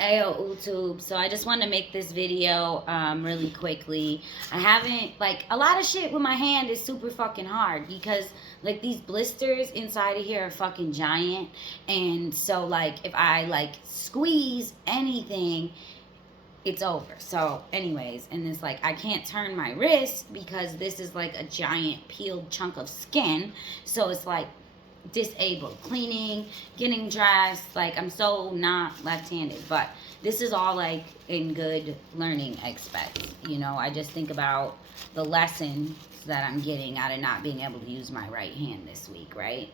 Ayo YouTube. So I just wanted to make this video really quickly. I haven't, like, a lot of shit with my hand is super fucking hard because like these blisters inside of here are fucking giant, and so like if I like squeeze anything, it's over. So anyways, and it's like I can't turn my wrist because this is like a giant peeled chunk of skin, so it's like disabled. Cleaning, getting dressed, like I'm so not left-handed, but this is all like in good learning aspects. You know, I just think about the lessons that I'm getting out of not being able to use my right hand this week, right?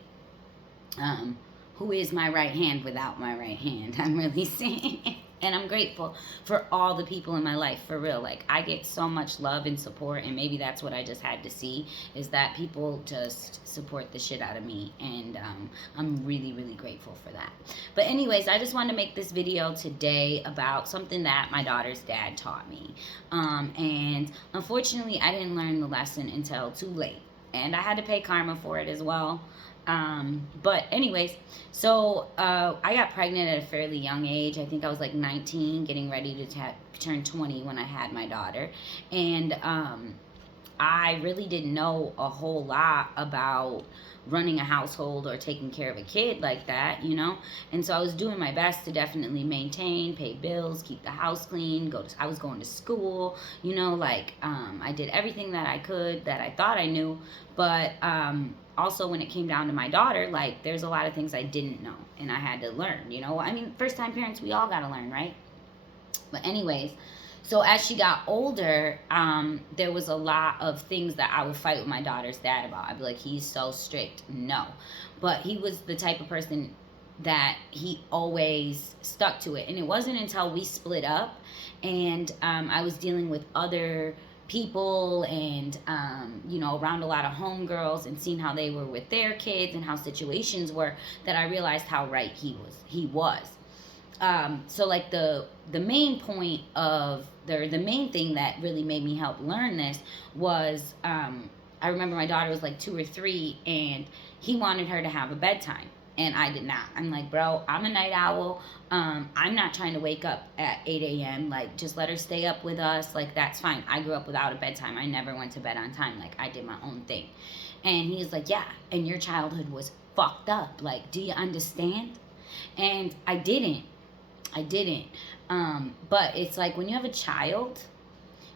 Who is my right hand without my right hand? I'm really saying. And I'm grateful for all the people in my life, for real. Like, I get so much love and support, and maybe that's what I just had to see, is that people just support the shit out of me, and I'm really, really grateful for that. But anyways, I just wanted to make this video today about something that my daughter's dad taught me. And unfortunately, I didn't learn the lesson until too late, and I had to pay karma for it as well. But anyways, so I got pregnant at a fairly young age. I think I was like 19, getting ready to turn 20 when I had my daughter. And I really didn't know a whole lot about running a household or taking care of a kid like that, you know. And so I was doing my best to definitely maintain, pay bills, keep the house clean, I was going to school, you know, like I did everything that I could, that I thought I knew. But also when it came down to my daughter, like there's a lot of things I didn't know and I had to learn, you know. I mean, first time parents, we all gotta learn, right? But anyways, so as she got older, there was a lot of things that I would fight with my daughter's dad about. I'd be like, he's so strict. No. But he was the type of person that he always stuck to it. And it wasn't until we split up and I was dealing with other people and you know, around a lot of homegirls and seeing how they were with their kids and how situations were, that I realized how right he was. So like the main point of the main thing that really made me help learn this was I remember my daughter was like 2 or 3 and he wanted her to have a bedtime and I did not. I'm like, bro, I'm a night owl. I'm not trying to wake up at 8 a.m. Like, just let her stay up with us. Like, that's fine. I grew up without a bedtime. I never went to bed on time. Like, I did my own thing. And he's like, yeah, and your childhood was fucked up. Like, do you understand? And I didn't. But it's like when you have a child,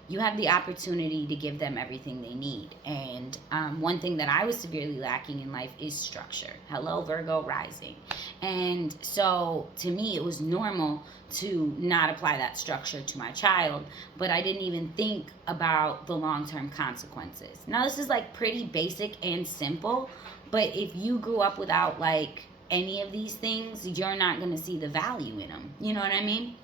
you have the opportunity to give them everything they need. And one thing that I was severely lacking in life is structure. Hello, Virgo rising. And so to me, it was normal to not apply that structure to my child, but I didn't even think about the long-term consequences. Now, this is like pretty basic and simple, but if you grew up without like any of these things, you're not going to see the value in them. You know what I mean?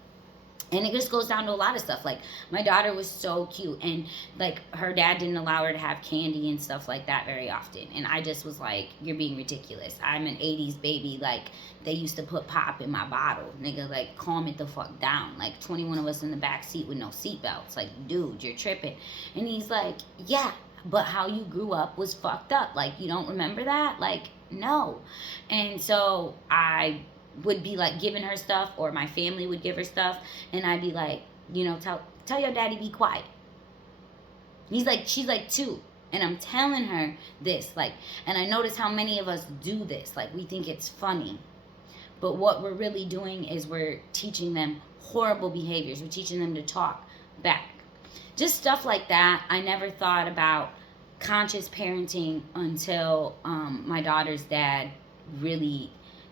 And it just goes down to a lot of stuff. Like, my daughter was so cute, and like her dad didn't allow her to have candy and stuff like that very often. And I just was like, you're being ridiculous. I'm an 80s baby. Like, they used to put pop in my bottle. Nigga, like, calm it the fuck down. Like, 21 of us in the back seat with no seatbelts. Like, dude, you're tripping. And he's like, yeah, but how you grew up was fucked up. Like, you don't remember that? Like, no. And so I would be like giving her stuff, or my family would give her stuff, and I'd be like, you know, tell your daddy be quiet. She's like 2, and I'm telling her this, like, and I notice how many of us do this. Like, we think it's funny, but what we're really doing is we're teaching them horrible behaviors. We're teaching them to talk back. Just stuff like that. I never thought about conscious parenting until my daughter's dad really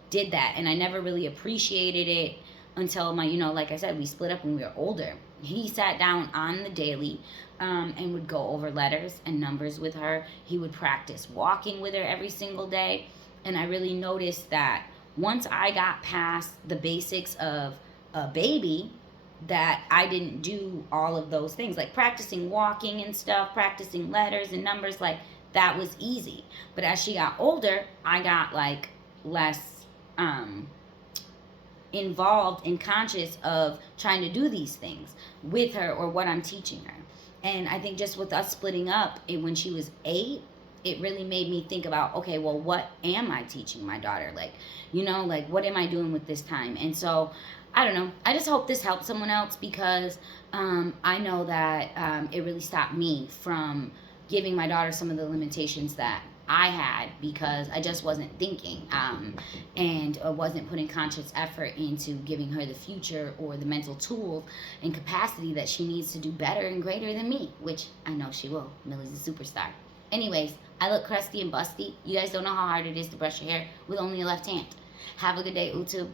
did that, and I never really appreciated it until my, you know, like I said, we split up when we were older. He sat down on the daily and would go over letters and numbers with her. He would practice walking with her every single day, and I really noticed that once I got past the basics of a baby, that I didn't do all of those things, like practicing walking and stuff, practicing letters and numbers, like that was easy. But as she got older, I got like less involved and conscious of trying to do these things with her or what I'm teaching her. And I think just with us splitting up, when she was 8, it really made me think about, okay, well, what am I teaching my daughter? Like, you know, like, what am I doing with this time? And so I don't know. I just hope this helps someone else because I know that it really stopped me from giving my daughter some of the limitations that I had because I just wasn't thinking and wasn't putting conscious effort into giving her the future or the mental tools and capacity that she needs to do better and greater than me, which I know she will. Millie's a superstar. Anyways, I look crusty and busty. You guys don't know how hard it is to brush your hair with only a left hand. Have a good day, YouTube.